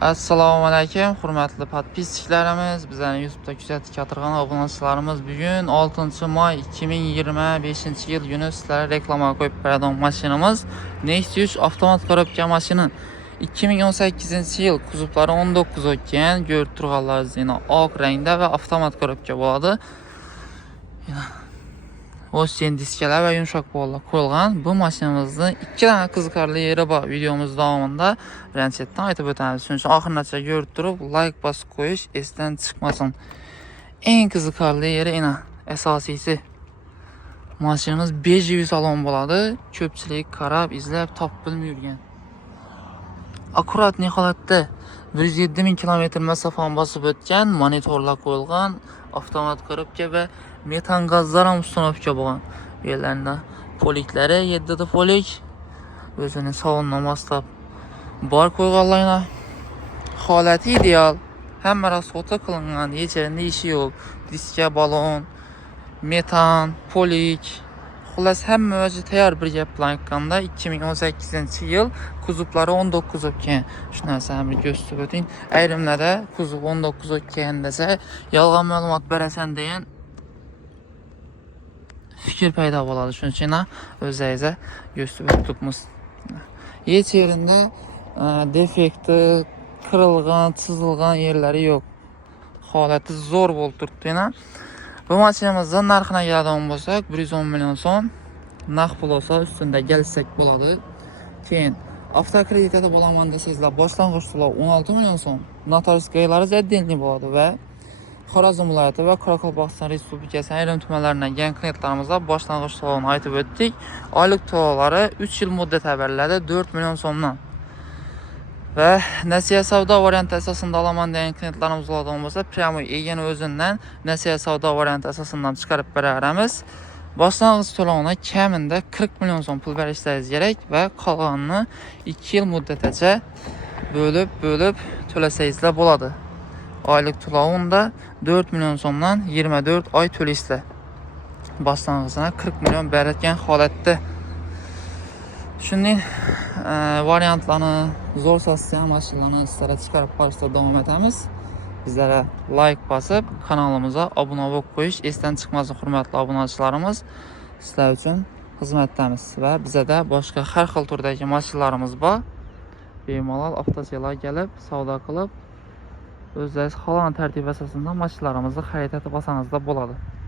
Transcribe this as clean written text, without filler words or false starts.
Assalomu alaykum, hurmatli podpischilarimiz, bizning YouTube'da kuzatib turgan obunachilarimiz. Bugun 6-may 2025-yil kuni sizlarga reklama qo'yib beradigan mashinamiz Nexus avtomat korobka mashina. 2018-yil kuzovlari 19 o'tgan, ko'rib turganlaringiz oq rangda va avtomat korobka bo'ladi. O'zchen diskalar va yumshoq pollar qo'yilgan. Bu mashinamizning ikki dona qiziqarli yeri bor. Videomiz davomida birinchidan aytib o'tamiz. Shuning uchun oxirigacha ko'rib turib, like bosib qo'yish esdan chiqmasin. Eng qiziqarli yeri asosiysi. Mashinamiz bejiy salon bo'ladi. Ko'pchilik qarab, izlab topib bilmay yurgan. Akkurat holatda 107 ming kilometr masofani bosib o'tgan, monitorlar qo'yilgan, avtomat korobka va metan gazlar ham ustunovka bo'lgan. Yerlarida poliklari 7 ta polik o'zining salondan moslab bor qo'yganlarga holati ideal. Hamma rasxota qilingan, yechirindi ishi yo'q. Diska, balon, metan, polik, xullas hamma o'zi tayyor bir gap bilan aytganda 2018-yil kuzovlari 19 o'tgan. Shu narsani bir ko'rsatib o'ting. Ayrimlarda kuzov 19 o'tgan desa, yolg'on ma'lumot berasan degan fikr paydo bo'ladi. Shuning uchun o'zingizga ko'rsatib o'tibmiz. Hech yerida defekti, kırılgan, chizilgan yerlari yo'q. Holati zo'r bo'lib turibdi. Bu mashinamizning narxini keladigan bo'lsak, 110 million so'm. Naqd pul olsa ustunda kelsak bo'ladi. Keyin avtokreditda bo'laman desangizlar, boshlang'ich to'lov 16 million so'm. Notariskaylari zaddinli bo'ladi va Xorazm viloyati va Qoraqalpog'iston Respublikasi ayrim tumanlaridan kelgan klientlarimizga boshlang'ich to'lovni aytib o'tdik. Oylik to'lovlari 3 yil muddatga beriladi, 4 million so'mdan. Ve nasiya savdo varianti asosida olaman degan klientlarimiz bo'ladigan bo'lsa, prямо egani o'zidan nasiya savdo varianti asosida chiqarib beramiz. Boshlang'ich to'lovni kamida 40 million so'm pul berishingiz kerak va qolganini 2 yil muddatgacha bo'lib to'lasangizlar bo'ladi. Oylik to'lovunda 4 million so'mdan 24 oy to'laysizlar. Boshlang'ichini 40 million beratgan holatda. Shunday variantlarni zo'r sotgan mashinalarni sizlarga chiqarib qolishda davom etamiz. Bizlarga like bosib, kanalimizga obuna bo'lib qo'yish esdan chiqmasin, hurmatli obunachilarimiz. Sizlar uchun xizmatdamiz va bizda boshqa har xil turdagi mashinalarimiz bor. Bemalol avtoselar kelib, savdo qilib, o'zingiz xohlagan tartib asosida mashinalarimizni xarid etib olsangiz bo'ladi.